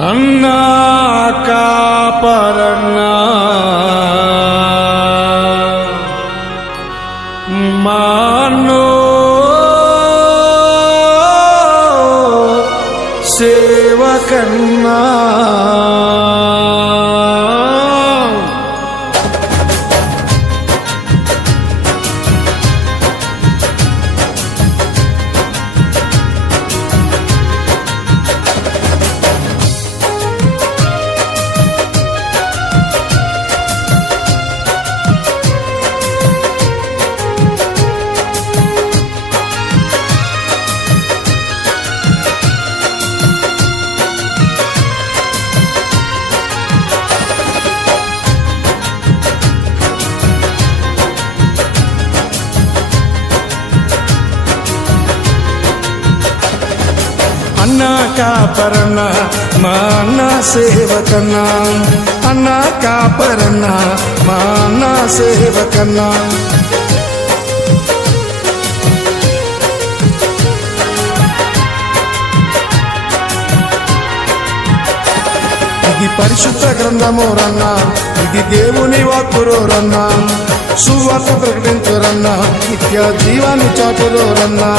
అన్నా కాపరన్నా మానో సేవకన్నా అన్నా కాపరన్నా మా అన్న సేవకన్నా అన్నా కాపరన్నా మా అన్న సేవకన్నా ఇది పరిశుద్ధ గ్రంథమోరన్నా ఇది దేవుని వాక్కురోరన్నా సువార్త ప్రకటించురన్నా నిత్య జీవాన్ని చాటురోరన్నా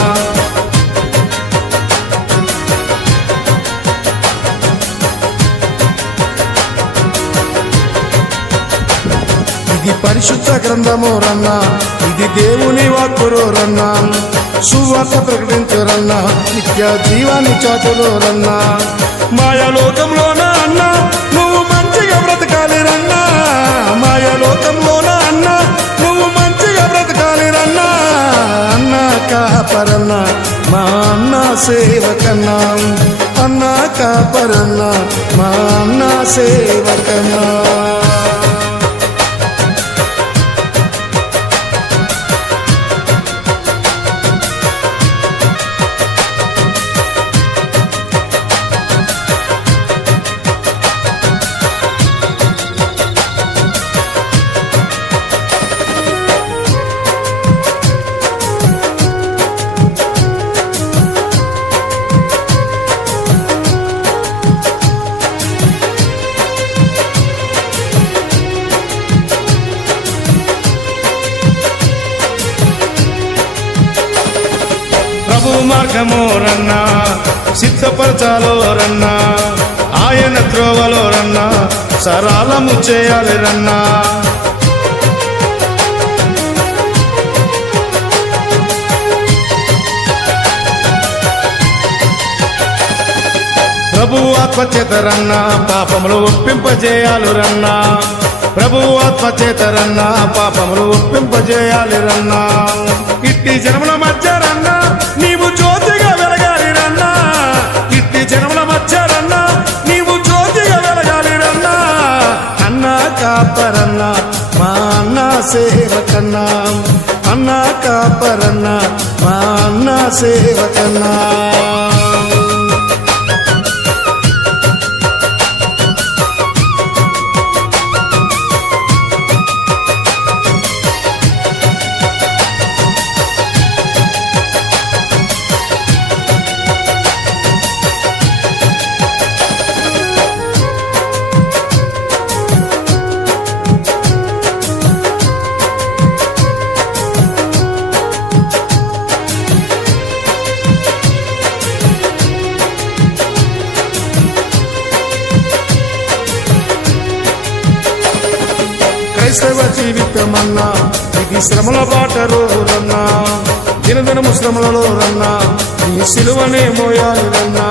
ఇది పరిశుద్ధ గ్రంథమోరన్నా ఇది దేవుని వాక్కురోరన్నా సువార్త ప్రకటించురన్నా నిత్య జీవాన్ని చాటురోరన్నా మాయాలోకంలోన అన్నా నువ్వు మంచిగా బ్రతకాలి రన్నా మాయాలోకంలోన అన్నా నువ్వు మంచిగా బ్రతకాలి రన్నా అన్నా కాపరన్నా మా అన్న సేవకన్నా అన్నా కాపరన్నా మా అన్న సేవకన్నా ప్రభు మార్గమోరన్నా సిద్ధపరచాలోరన్నా ఆయన త్రోవలోరన్నా సరళము చేయాలి రన్నా ప్రభువు ఆత్మచేతరన్నా పాపములు ఒప్పింపజేయాలి రన్నా ప్రభువు ఆత్మచేతరన్నా పాపములు ఒప్పింపజేయాలి రన్నా ఇట్టి జనముల మధ్య రన్నా నీవు జ్యోతిగా వెలగాలి రన్నా ఇట్టి జనముల మధ్య రన్నా నీవు జ్యోతిగా వెలగాలి రన్నా అన్నా కాపరన్నా మా అన్న సేవకన్నా అన్నా కాపరన్నా మా అన్న సేవకన్నా క్రైస్తవ జీవితమన్నా ఇది శ్రమల బాటరోరన్నా దినదినము శ్రమలలో రన్నా నీ సిలువనే మోయాలి రన్నా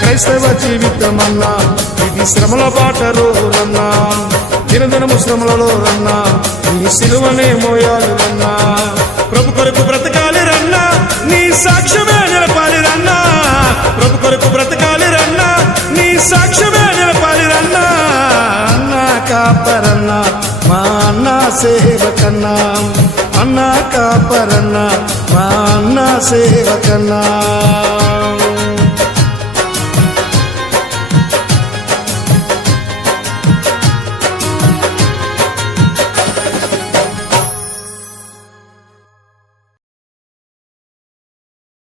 క్రైస్తవ జీవితమన్నా ఇది శ్రమల బాటరోరన్నా దినదినము శ్రమలలో రన్నా నీ సిలువనే మోయాలి రన్నా ప్రభు కొరకు బ్రతకాలి రన్నా నీ సాక్ష్యమే నిలపాలి రన్నా ప్రభు కొరకు బ్రతకాలి రన్నా నీ సాక్ష్యమే నిలపాలి రన్నా అన్నా కాపరన్నా మా అన్న సేవకన్నా అన్నా కాపరన్నా మా అన్న సేవకన్నా